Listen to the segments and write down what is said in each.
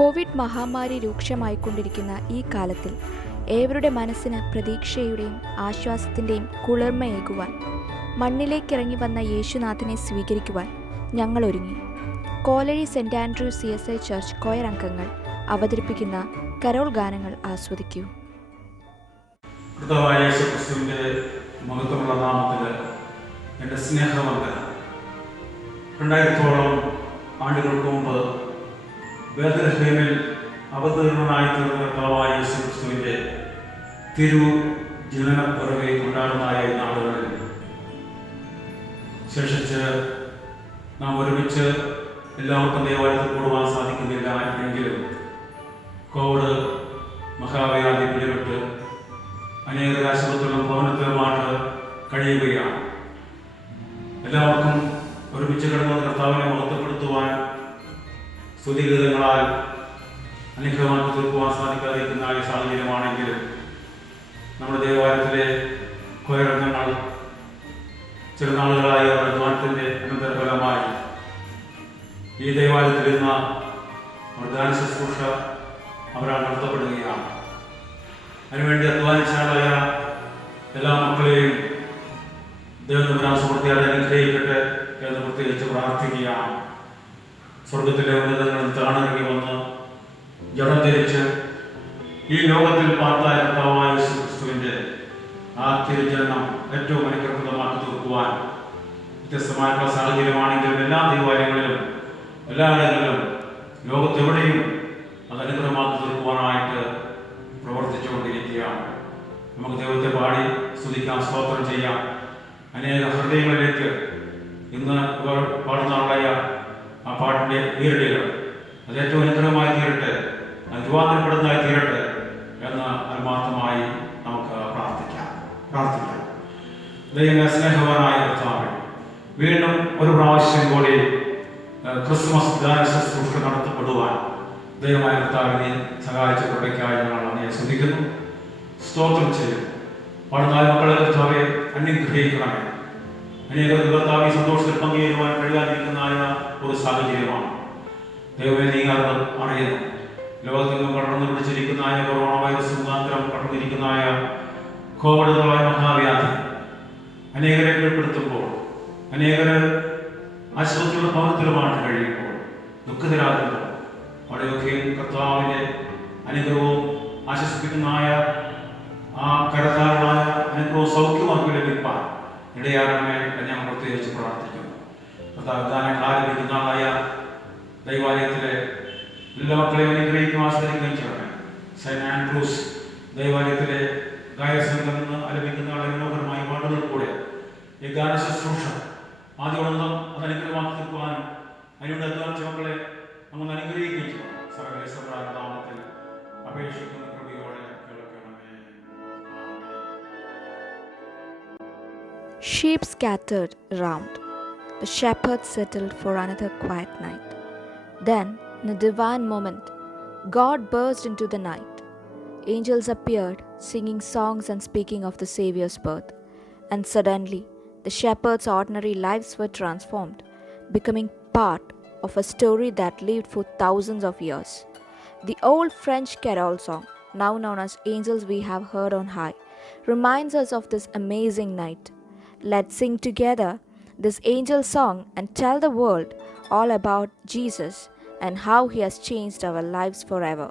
Covid മഹാമാരി രൂക്ഷമായിക്കൊണ്ടിരിക്കുന്ന ഈ കാലത്തിൽ ഏവരുടെ മനസ്സിന് പ്രതീക്ഷയുടെയും ആശ്വാസത്തിൻ്റെയും കുളിർമയേകുവാൻ മണ്ണിലേക്കിറങ്ങി വന്ന യേശുനാഥനെ സ്വീകരിക്കുവാൻ ഞങ്ങൾ ഒരുങ്ങി. Kolazhi saint Andrews CSI church choir അംഗങ്ങൾ അവതരിപ്പിക്കുന്ന കരോൾ ഗാനങ്ങൾ ആസ്വദിക്കൂ. കർത്താവായ യേശുക്രിസ്തുവിൻ്റെ മഹത്വമുള്ള നാമത്തിൽ എൻ്റെ സ്നേഹവന്ദനം. 2000ഓളം ആണ്ടുകൾക്ക് മുമ്പ് ബേത്ലഹേമിൽ അവതീർണനായി തീർന്ന കർത്താവായ യേശുക്രിസ്തുവിൻ്റെ തിരുജനനപ്പിറവി കൊണ്ടാടുന്നതായ ഈ നാളുകളിൽ ശേഷിച്ച് നാം ഒരുമിച്ച് എല്ലാവർക്കും ദേവാലയത്തിൽ കൂടുവാൻ സാധിക്കുന്നില്ല എങ്കിലും കോവിഡ് മഹാവ്യാധി പിടിപെട്ട് അനേക ആശുപത്രികളും ഭവനത്തിലുമായിട്ട് കഴിയുകയാണ്. എല്ലാവർക്കും ഒരുമിച്ച് കിടന്ന് കർത്താവിനെ മഹത്വപ്പെടുത്തുവാൻ സ്തുതിഗീതങ്ങളാൽ അനുഗ്രഹമാക്കി തീർക്കുവാൻ സാധിക്കാതിരിക്കുന്ന ഈ സാഹചര്യമാണെങ്കിലും നമ്മുടെ ദേവാലയത്തിലെ കൊയരംഗങ്ങൾ ചില നാളുകളായി അവരുടെ അധ്വാനത്തിൻ്റെ അനന്തരഫലമായി ഈ ദേവാലയത്തിലിരുന്ന അവർ ദാന ശുശ്രൂഷ അവരാൽ നടത്തപ്പെടുകയാണ്. അതിനുവേണ്ടി അധ്വാനിച്ചാലായ എല്ലാ മക്കളെയും ദൈവം സുഹൃത്തിയാൽ അനുഗ്രഹിക്കട്ടെ എന്ന് പ്രത്യേകിച്ച് പ്രാർത്ഥിക്കുകയാണ്. സ്വർഗത്തിലെ ഉന്നതങ്ങളിൽ താണിറങ്ങി വന്ന് ജഡം ധരിച്ച് ഈ ലോകത്തിൽ പാർത്തായ കർത്താവായ യേശുക്രിസ്തുവിൻ്റെ ആ തിരുജനനം ഏറ്റവും അനുഗ്രഹപ്രദമാക്കി തീർക്കുവാൻ വ്യത്യസ്തമായിട്ടുള്ള സാഹചര്യമാണെങ്കിലും എല്ലാ ദേവാലയങ്ങളിലും എല്ലായിടങ്ങളിലും ലോകത്തെവിടെയും അത് അനുഗ്രഹമാക്കി തീർക്കുവാനായിട്ട് പ്രവർത്തിച്ചുകൊണ്ടിരിക്കുകയാണ്. നമുക്ക് ദൈവത്തെ പാടി സ്തുതിക്കാം, സ്തോത്രം ചെയ്യാം. അനേക ഹൃദയങ്ങളിലേക്ക് ഇന്ന് ഇവർ പാടുന്നതായ ആ പാട്ടിൻ്റെ ഈരടികൾ അത് ഏറ്റവും അനുഗ്രഹമായി തീരട്ടെ, അത് രൂപാന്തരപ്പെടുന്നതായി തീരട്ടെ എന്ന് ആത്മാർത്ഥമായി നമുക്ക് പ്രാർത്ഥിക്കാം. ദൈവമേ, സ്നേഹവാനായ കർത്താവേ, വീണ്ടും ഒരു പ്രാവശ്യം കൂടി ക്രിസ്മസ് ഗാന ശുശ്രൂഷ നടത്തപ്പെടുവാൻ ദൈവമായ കർത്താവിനെ സഹായിച്ച കൃപയ്ക്കായി ഞങ്ങൾ അങ്ങയെ സ്തുതിക്കുന്നു, സ്തോത്രം ചെയ്യും. പാടുന്ന മക്കളെ കർത്താവെ അനുഗ്രഹിക്കണമേ. അനേകം കർത്താവെ സന്തോഷത്തിൽ പങ്കുചേരുവാൻ കഴിയാതിരിക്കുന്നതായ ഒരു സാഹചര്യമാണ്. ദൈവമേ, നീ അത് അറിയുന്നു. ലോകത്തെങ്ങും പടർന്നു പിടിച്ചിരിക്കുന്നതായ കൊറോണ വൈറസ് മുഖാന്തരം പടർന്നിരിക്കുന്നതായ കോവിഡുകളായ മഹാവ്യാധി അനേകരെ കീഴ്പ്പെടുത്തുമ്പോൾ, അനേകര് ആശുപത്രിയുടെ ഭവനത്തിലുമായിട്ട് കഴിയുമ്പോൾ, ദുഃഖിതരാകുമ്പോൾ അവിടെയൊക്കെയും കർത്താവിൻ്റെ അനുഗ്രഹവും ആശ്വസിപ്പിക്കുന്നതായ ആ കരതാറുകളായ അനുഗ്രഹവും സൗഖ്യമാക്കി ലഭിക്കാൻ ഇടയാകണമേ എന്ന് ഞാൻ പ്രത്യേകിച്ച് പ്രാർത്ഥിക്കുന്നു. കർത്താവ് ഗാനങ്ങൾ ആരംഭിക്കുന്നതായ ദൈവാലയത്തിലെ എല്ലാ മക്കളെയും അനുഗ്രഹിക്കും, ആസ്വദിക്കുകയും ചെയ്യണമേ. സെന്റ് ആൻഡ്രൂസ് ദൈവാലയത്തിലെ ഗായകസംഘം നിന്ന് ആലപിക്കുന്ന വളരെ മനോഹരമായ പാട്ടുകൾ കൂടെ ഈ ഗാന ശുശ്രൂഷ ആദ്യമൊന്നും അത് അനുഗ്രഹമാക്കി തീർക്കുവാനും അതിനുവേണ്ടി അധ്വാനിച്ച മക്കളെ നമ്മൾ അനുഗ്രഹിക്കുകയും ചെയ്യണം. സർവേശ്വര നാമത്തിൽ അപേക്ഷിക്കുന്ന കൃപയോടെ കേൾക്കണമേ. Sheep scattered round. The shepherds settled for another quiet night. Then, in a divine moment, God burst into the night. Angels appeared, singing songs and speaking of the Saviour's birth. And suddenly, the shepherds' ordinary lives were transformed, becoming part of a story that lived for thousands of years. The old French carol song, now known as Angels We Have Heard on High, reminds us of this amazing night. Let's sing together this angel song and tell the world all about Jesus and how he has changed our lives forever.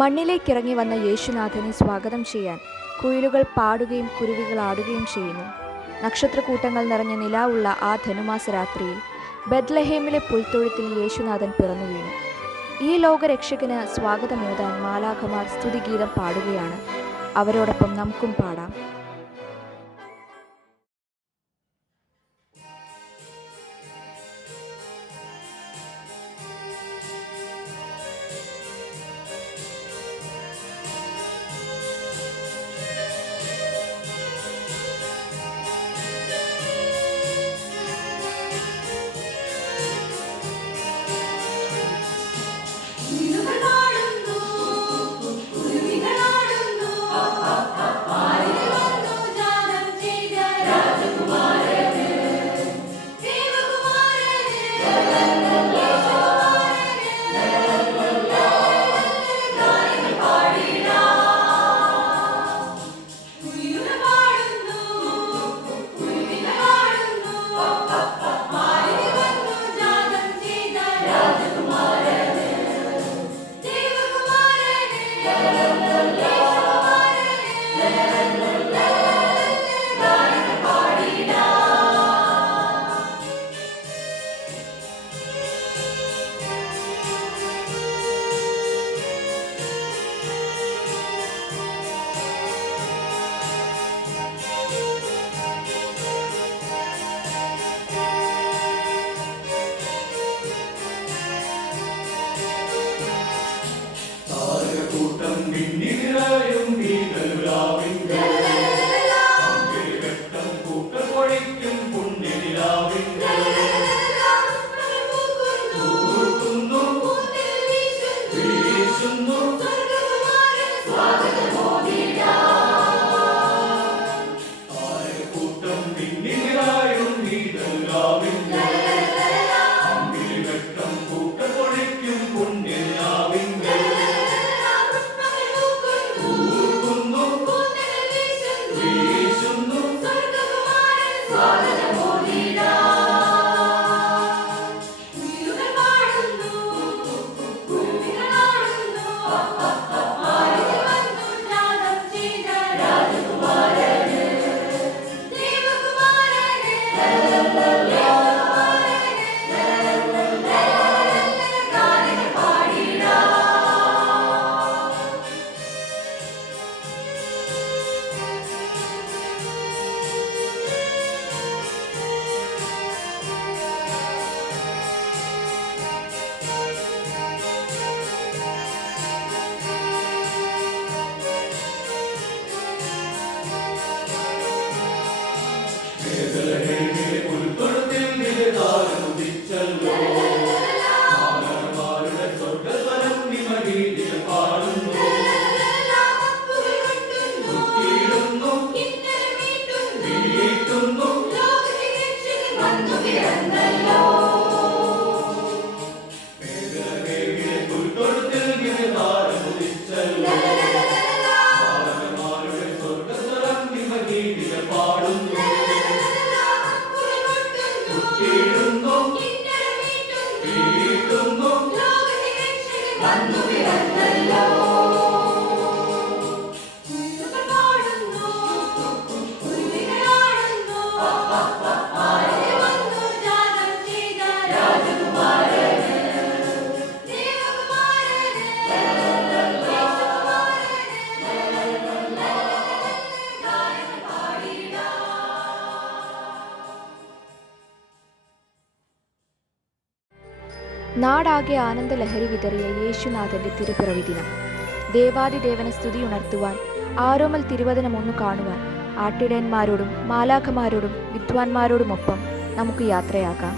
മണ്ണിലേക്കിറങ്ങി വന്ന യേശുനാഥനെ സ്വാഗതം ചെയ്യാൻ കുയിലുകൾ പാടുകയും കുരുവികൾ ആടുകയും ചെയ്യുന്നു. നക്ഷത്രക്കൂട്ടങ്ങൾ നിറഞ്ഞ നിലാവുള്ള ആ ധനുമാസ രാത്രിയിൽ ബെത്ലഹേമിലെ പുൽത്തൊഴുത്തിൽ യേശുനാഥൻ പിറന്നു വീണു. ഈ ലോകരക്ഷകന് സ്വാഗതമോതാൻ മാലാഖമാർ സ്തുതിഗീതം പാടുകയാണ്. അവരോടൊപ്പം നമുക്കും പാടാം. നാടാകെ ആനന്ദലഹരി വിതറിയ യേശുനാഥന്റെ തിരുപ്പിറവി ദിനം. ദേവാദിദേവനെ സ്തുതി ഉണർത്തുവാൻ, ആരോമൽ തിരുവചനം ഒന്നു കാണുവാൻ ആട്ടിടയന്മാരോടും മാലാഖമാരോടും വിദ്വാൻമാരോടുമൊപ്പം നമുക്ക് യാത്രയാകാം.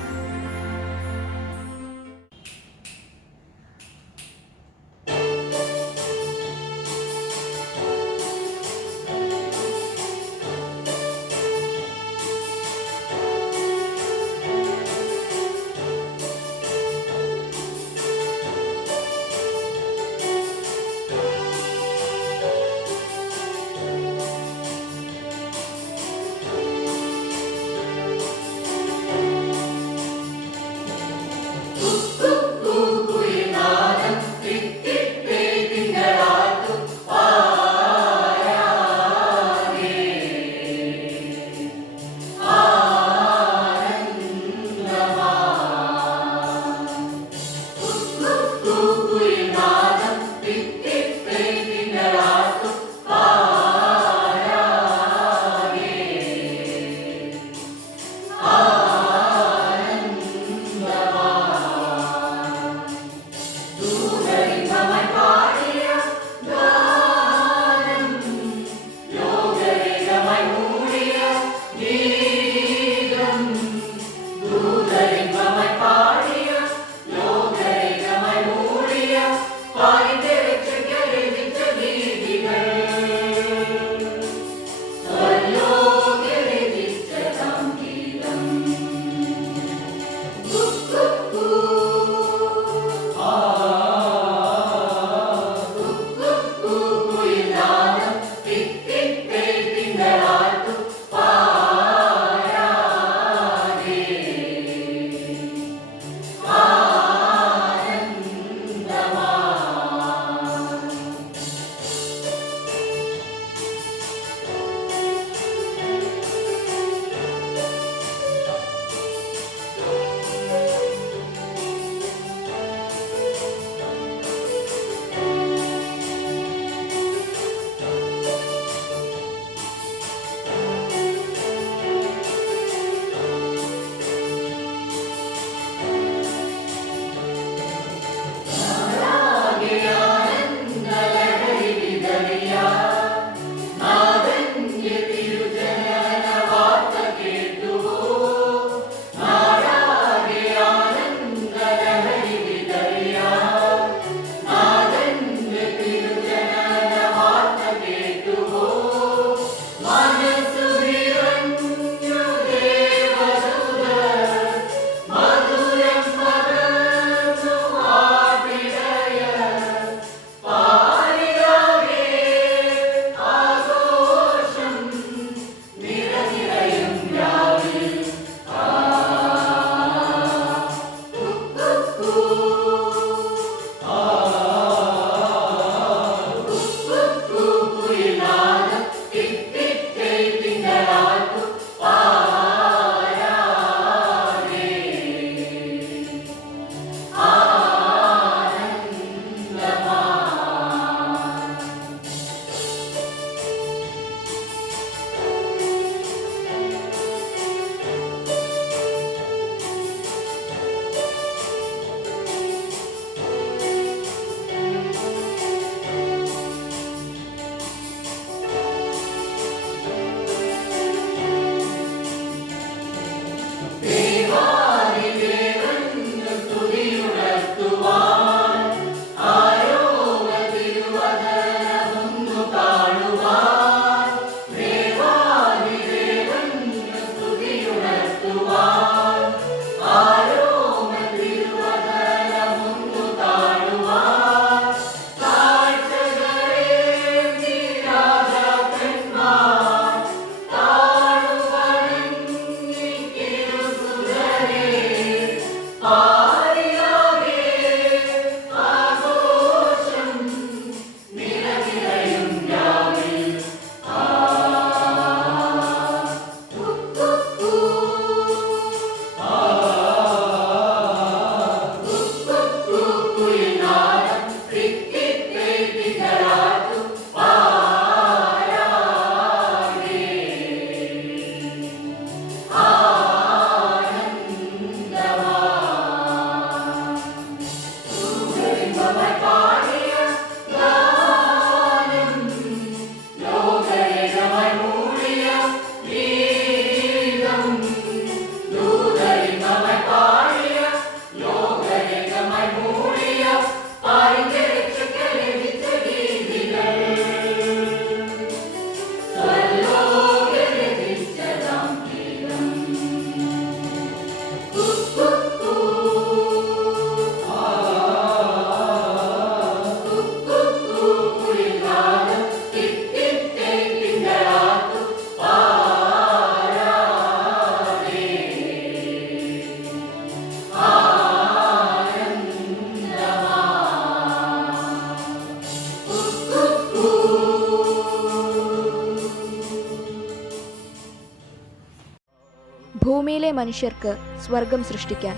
ഭൂമിയിലെ മനുഷ്യർക്ക് സ്വർഗം സൃഷ്ടിക്കാൻ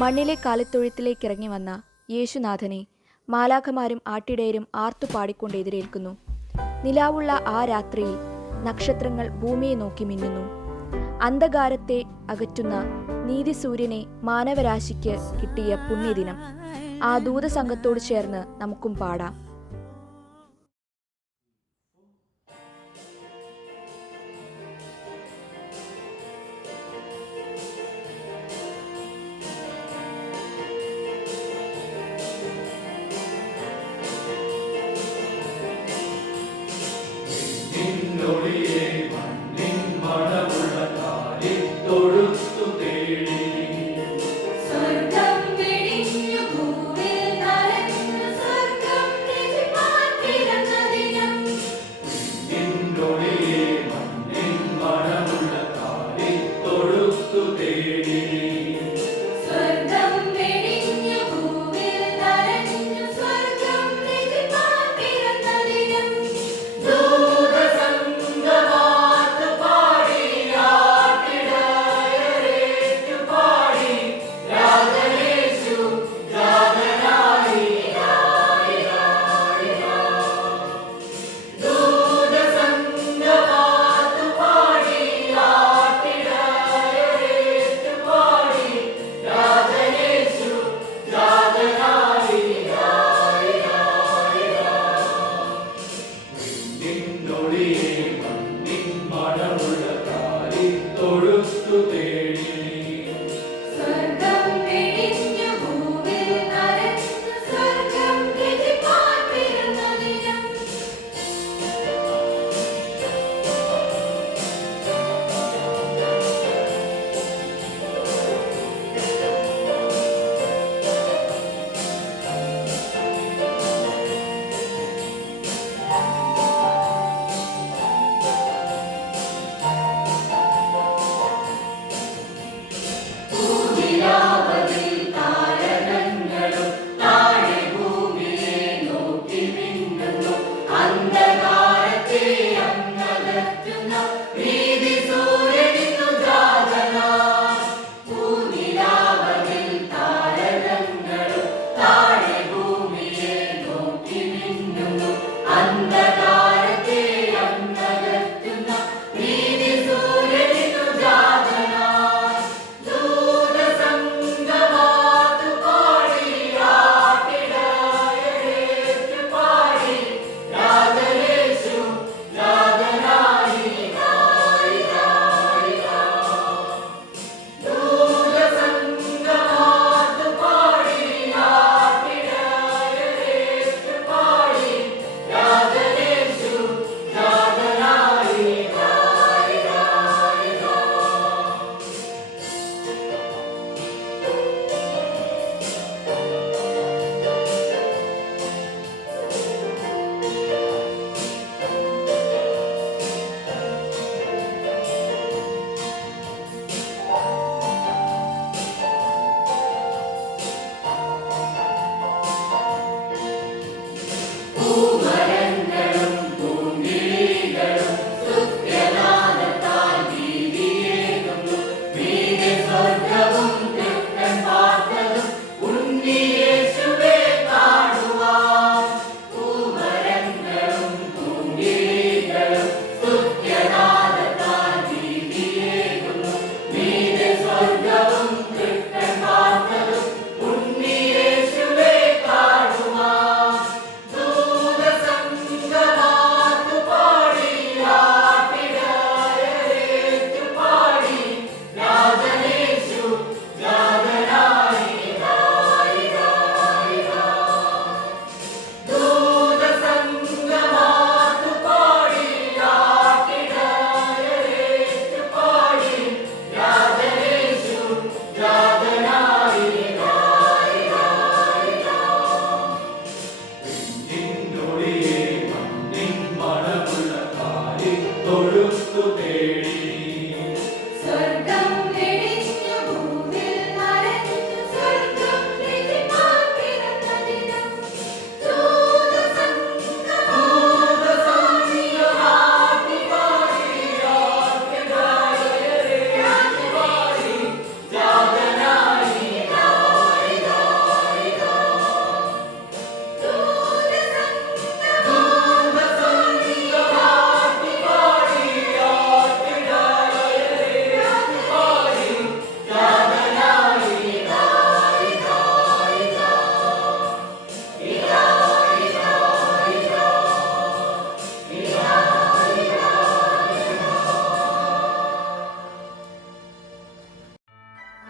മണ്ണിലെ കാലിത്തൊഴുത്തിലേക്ക് ഇറങ്ങി വന്ന യേശുനാഥനെ മാലാഖമാരും ആട്ടിടയരും ആർത്തുപാടിക്കൊണ്ട് എതിരേൽക്കുന്നു. നിലാവുള്ള ആ രാത്രിയിൽ നക്ഷത്രങ്ങൾ ഭൂമിയെ നോക്കി മിന്നുന്നു. അന്ധകാരത്തെ അകറ്റുന്ന നീതിസൂര്യനെ മാനവരാശിക്ക് കിട്ടിയ പുണ്യദിനം ആ ദൂതസംഘത്തോട് ചേർന്ന് നമുക്കും പാടാം.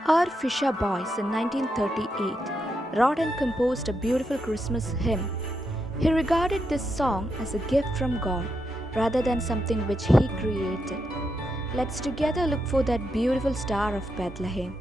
Our Fisher Boys in 1938 wrote and composed a beautiful Christmas hymn. He regarded this song as a gift from God rather than something which he created. Let's together look for that beautiful star of Bethlehem.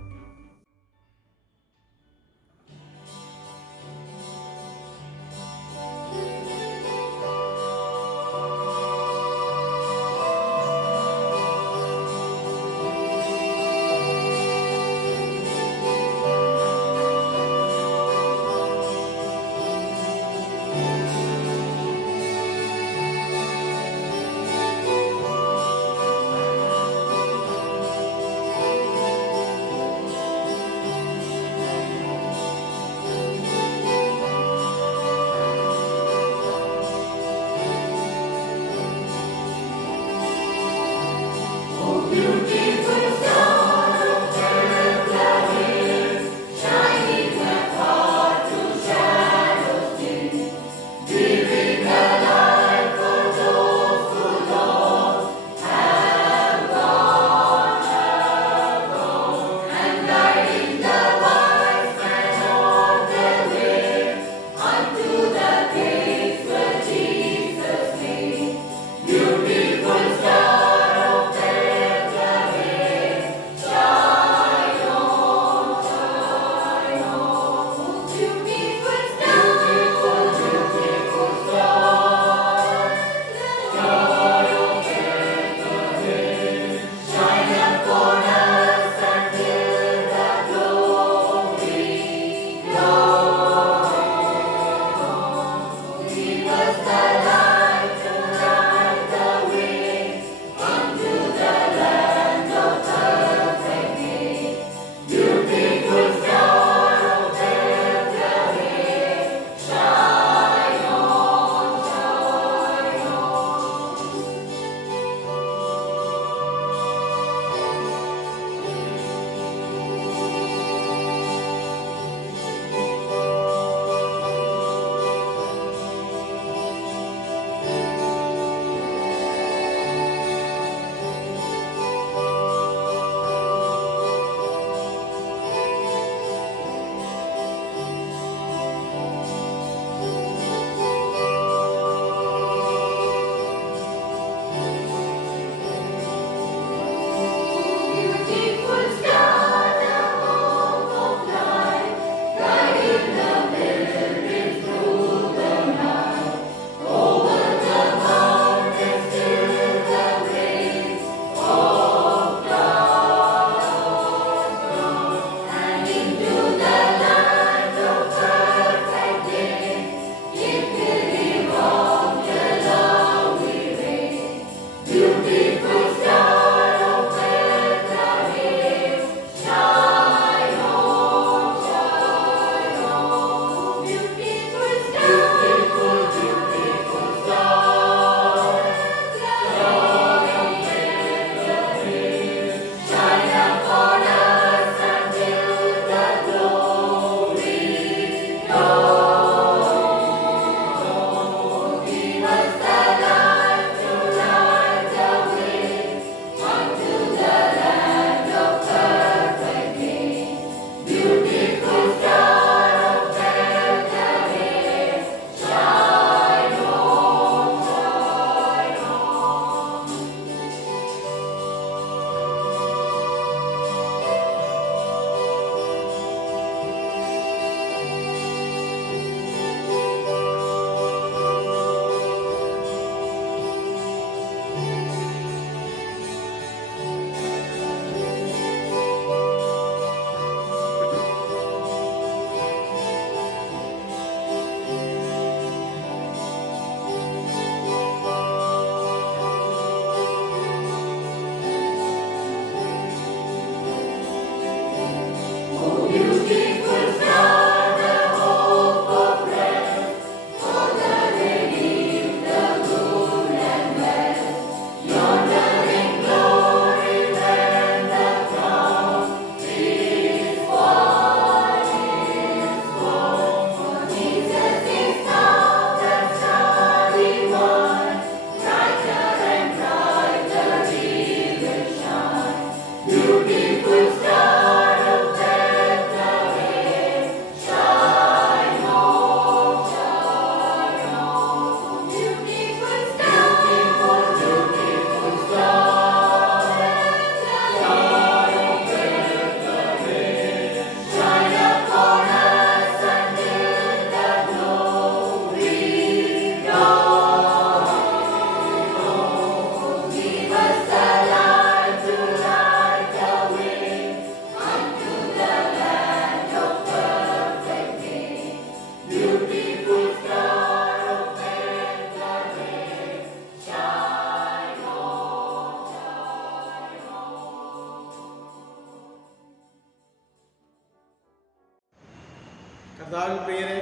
കർത്താവിൽ പ്രിയരെ,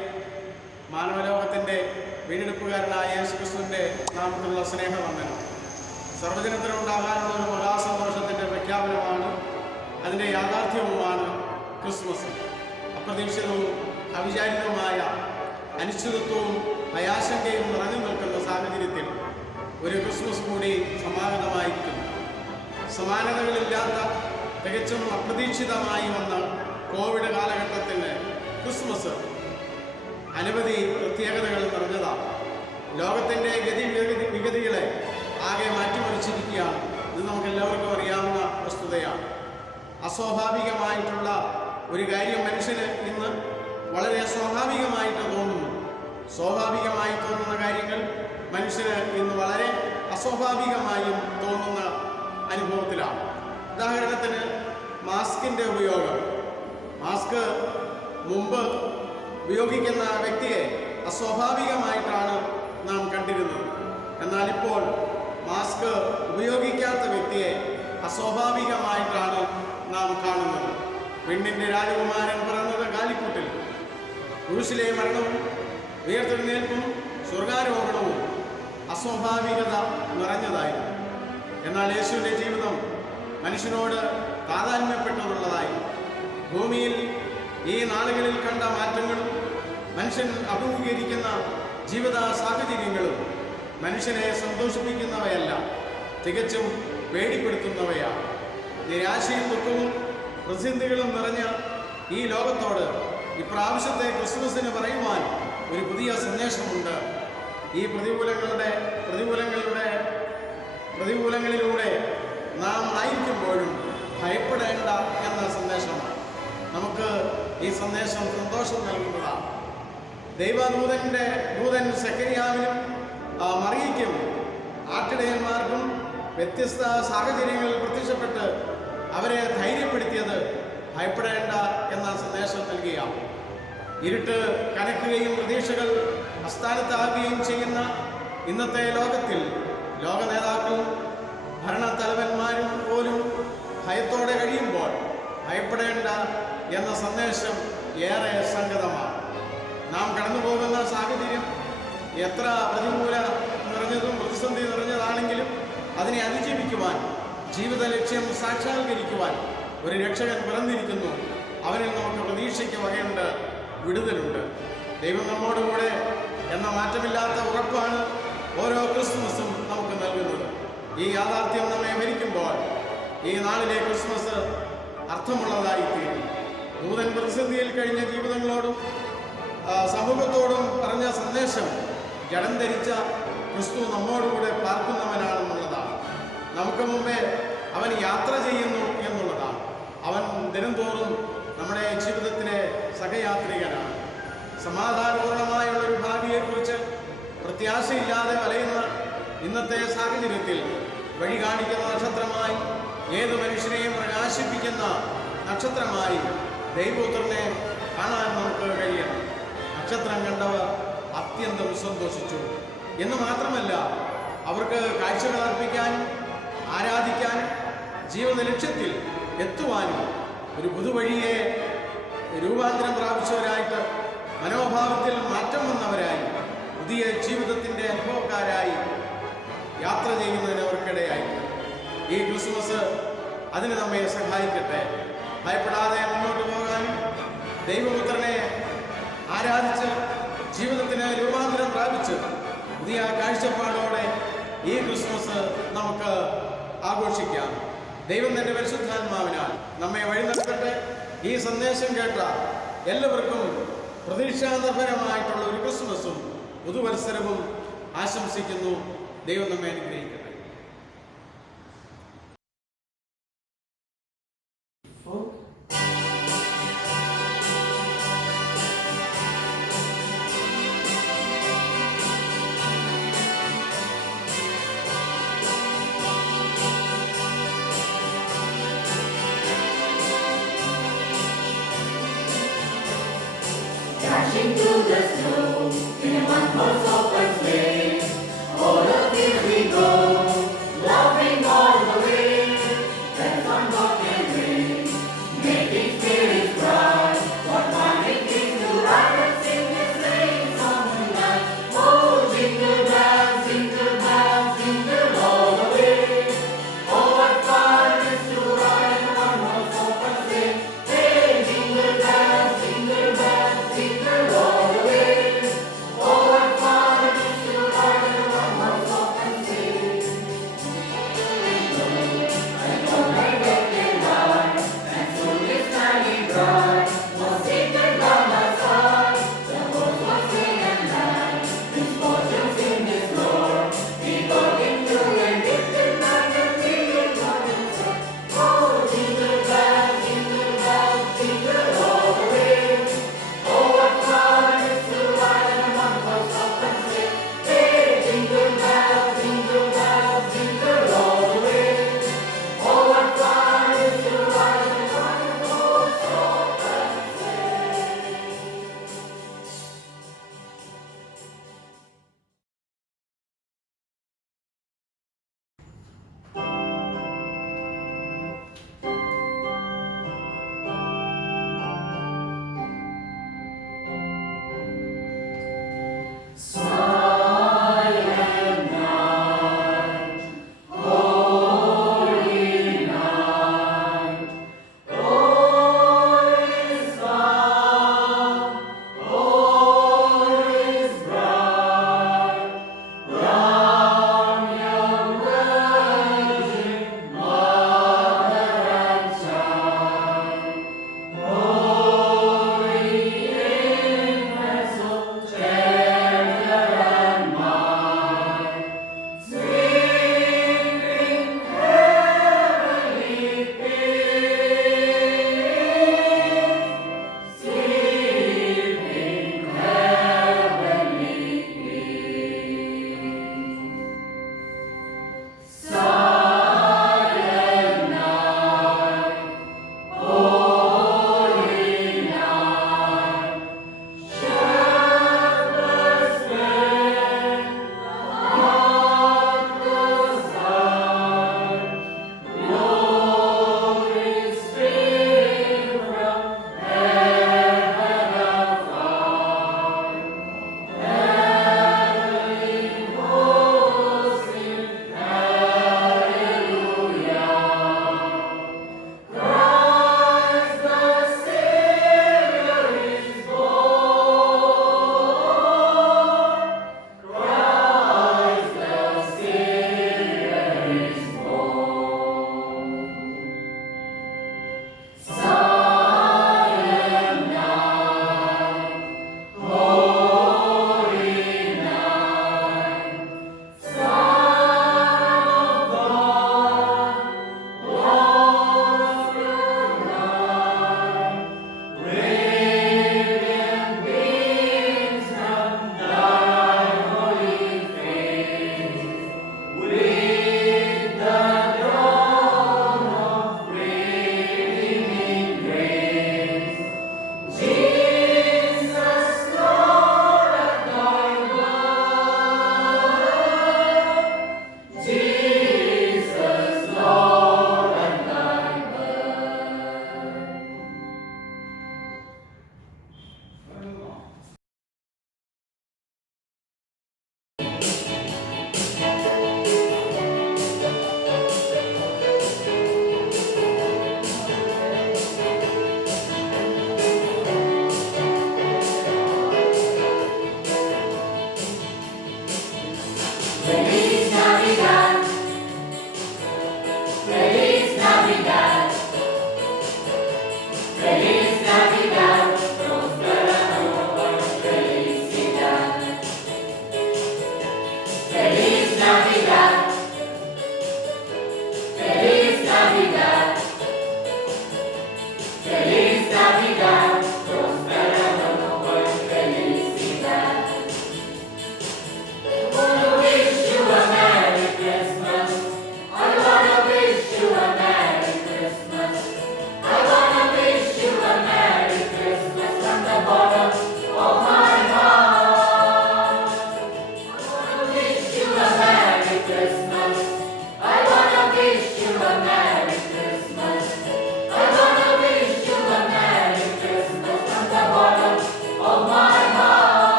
മാനവലോകത്തിൻ്റെ വീണ്ടെടുപ്പുകാരനായ യേശുക്രിസ്തുവിൻ്റെ നാമത്തിലുള്ള സ്നേഹവന്ദനം. സർവ്വജനത്തിനുണ്ടാകാനുള്ള ഒരു മഹാസന്തോഷത്തിൻ്റെ പ്രഖ്യാപനമാണ്, അതിൻ്റെ യാഥാർത്ഥ്യവുമാണ് Christmas. അപ്രതീക്ഷിതവും അവിചാരിതവുമായ അനിശ്ചിതത്വവും ഭയാശങ്കയും നിറഞ്ഞു നിൽക്കുന്ന സാഹചര്യത്തിൽ ഒരു ക്രിസ്മസ് കൂടി സമാഗതമായിരിക്കുന്നു. സമാനതകളില്ലാത്ത തികച്ചും അപ്രതീക്ഷിതമായി വന്ന കോവിഡ് കാലഘട്ടത്തിന് ക്രിസ്മസ് അനവധി പ്രത്യേകതകൾ നിറഞ്ഞതാണ്. ലോകത്തിൻ്റെ വിഗതികളെ ആകെ മാറ്റിമറിച്ചിരിക്കുകയാണ്. ഇത് നമുക്കെല്ലാവർക്കും അറിയാവുന്ന വസ്തുതയാണ്. അസ്വാഭാവികമായിട്ടുള്ള ഒരു കാര്യം മനുഷ്യന് ഇന്ന് വളരെ സ്വാഭാവികമായിട്ട് തോന്നുന്നു. സ്വാഭാവികമായി തോന്നുന്ന കാര്യങ്ങൾ മനുഷ്യന് ഇന്ന് വളരെ അസ്വാഭാവികമായും തോന്നുന്ന അനുഭവത്തിലാണ്. ഉദാഹരണത്തിന് മാസ്കിൻ്റെ ഉപയോഗം. മാസ്ക് മുമ്പ് ഉപയോഗിക്കുന്ന വ്യക്തിയെ അസ്വാഭാവികമായിട്ടാണ് നാം കണ്ടിരുന്നത്. എന്നാൽ ഇപ്പോൾ മാസ്ക് ഉപയോഗിക്കാത്ത വ്യക്തിയെ അസ്വാഭാവികമായിട്ടാണ് നാം കാണുന്നത്. പെണ്ണിൻ്റെ രാജകുമാരൻ പറഞ്ഞത് കാലിക്കൂട്ടിൽ ക്രൂശിലെ മരണവും ഉയർത്തെഴുന്നേൽപ്പും സ്വർഗാരോഹണവും അസ്വാഭാവികത നിറഞ്ഞതായിരുന്നു. എന്നാൽ യേശുവിൻ്റെ ജീവിതം മനുഷ്യനോട് താതാത്മ്യപ്പെട്ടുള്ളതായി. ഭൂമിയിൽ ഈ നാളുകളിൽ കണ്ട മാറ്റങ്ങളും മനുഷ്യൻ അഭിമുഖീകരിക്കുന്ന ജീവിത സാഹചര്യങ്ങളും മനുഷ്യനെ സന്തോഷിപ്പിക്കുന്നവയല്ല, തികച്ചും പേടിപ്പെടുത്തുന്നവയാണ്. നിരാശയും ദുഃഖവും പ്രതിസന്ധികളും നിറഞ്ഞ ഈ ലോകത്തോട് ഇപ്രാവശ്യത്തെ ക്രിസ്മസിന് പറയുവാൻ ഒരു പുതിയ സന്ദേശമുണ്ട്. ഈ പ്രതികൂലങ്ങളിലൂടെ നാം ആയിരിക്കുമ്പോഴും ഭയപ്പെടേണ്ട എന്ന സന്ദേശമാണ്. നമുക്ക് ഈ സന്ദേശം സന്തോഷം നൽകുന്നതാണ്. ദൂതൻ സെക്കരിയാവിനും മറിയയ്ക്കും ആട്ടിടയന്മാർക്കും വ്യത്യസ്ത സാഹചര്യങ്ങളിൽ പ്രത്യക്ഷപ്പെട്ട് അവരെ ധൈര്യപ്പെടുത്തിയത് ഭയപ്പെടേണ്ട എന്ന സന്ദേശം നൽകുകയാണ്. ഇരുട്ട് കനക്കുകയും പ്രതീക്ഷകൾ അസ്ഥാനത്താകുകയും ചെയ്യുന്ന ഇന്നത്തെ ലോകത്തിൽ ലോക നേതാക്കളും ഭരണത്തലവന്മാരും പോലും ഭയത്തോടെ കഴിയുമ്പോൾ ഭയപ്പെടേണ്ട എന്ന സന്ദേശം ഏറെ സംഗതമാണ്. നാം കടന്നു പോകുന്ന സാഹചര്യം എത്ര പ്രതികൂല നിറഞ്ഞതും പ്രതിസന്ധി നിറഞ്ഞതാണെങ്കിലും അതിനെ അതിജീവിക്കുവാൻ, ജീവിത ലക്ഷ്യം സാക്ഷാത്കരിക്കുവാൻ ഒരു രക്ഷകൻ പിറന്നിരിക്കുന്നു. അവനിൽ നമുക്ക് പ്രതീക്ഷയ്ക്ക് വകയുണ്ട്, വിടുതലുണ്ട്. ദൈവം നമ്മോടുകൂടെ എന്ന മാറ്റമില്ലാത്ത ഉറപ്പാണ് ഓരോ ക്രിസ്മസും നമുക്ക് നൽകുന്നത്. ഈ യാഥാർത്ഥ്യം നമ്മെ ഭരിക്കുമ്പോൾ ഈ നാളിലെ ക്രിസ്മസ് അർത്ഥമുള്ളതായിത്തീരും. ദൂതൻ പ്രതിസന്ധിയിൽ കഴിഞ്ഞ ജീവിതങ്ങളോടും സമൂഹത്തോടും പറഞ്ഞ സന്ദേശം ജഡം ധരിച്ച ക്രിസ്തു നമ്മോടുകൂടെ പാർക്കുന്നവനാണെന്നുള്ളതാണ്. നമുക്ക് മുമ്പേ അവൻ യാത്ര ചെയ്യുന്നു എന്നുള്ളതാണ്. അവൻ ദിനംതോറും നമ്മുടെ ജീവിതത്തിലെ സഹയാത്രികനാണ്. സമാധാനപൂർണമായുള്ളൊരു ഭാവിയെക്കുറിച്ച് പ്രത്യാശയില്ലാതെ വലയുന്ന ഇന്നത്തെ സാഹചര്യത്തിൽ വഴി കാണിക്കുന്ന നക്ഷത്രമായി, ഏതു മനുഷ്യനെയും പ്രകാശിപ്പിക്കുന്ന നക്ഷത്രമായി ദൈവപുത്രനെ കാണാൻ നമുക്ക് കഴിയണം. നക്ഷത്രം കണ്ടവർ അത്യന്തം സന്തോഷിച്ചു എന്ന് മാത്രമല്ല, അവർക്ക് കാഴ്ചകൾ അർപ്പിക്കാനും ആരാധിക്കാനും ജീവിത ലക്ഷ്യത്തിൽ എത്തുവാനും ഒരു പുതുവഴിയെ രൂപാന്തരം പ്രാപിച്ചവരായിട്ട്, മനോഭാവത്തിൽ മാറ്റം വന്നവരായി, പുതിയ ജീവിതത്തിൻ്റെ അനുഭവക്കാരായി യാത്ര ചെയ്യുന്നതിന് അവർക്കിടയായി. ഈ ക്രിസ്മസ് അതിന് നമ്മെ സഹായിക്കട്ടെ. ഭയപ്പെടാതെ മുന്നോട്ട് പോകാനും ദൈവപുത്രനെ ആരാധിച്ച് ജീവിതത്തിന് രൂപാന്തരം പ്രാപിച്ച് പുതിയ കാഴ്ചപ്പാടോടെ ഈ ക്രിസ്മസ് നമുക്ക് ആഘോഷിക്കാം. ദൈവം തന്റെ പരിശുദ്ധാത്മാവിനാൽ നമ്മെ വഴി നടത്തട്ടെ. ഈ സന്ദേശം കേട്ട എല്ലാവർക്കും പ്രതീക്ഷാനിർഭരമായിട്ടുള്ള ഒരു ക്രിസ്മസും പുതുവത്സരവും ആശംസിക്കുന്നു. ദൈവം നമ്മെ അനുഗ്രഹിക്കട്ടെ. Dashing through the snow in a one-horse open sleigh, o'er the field we go.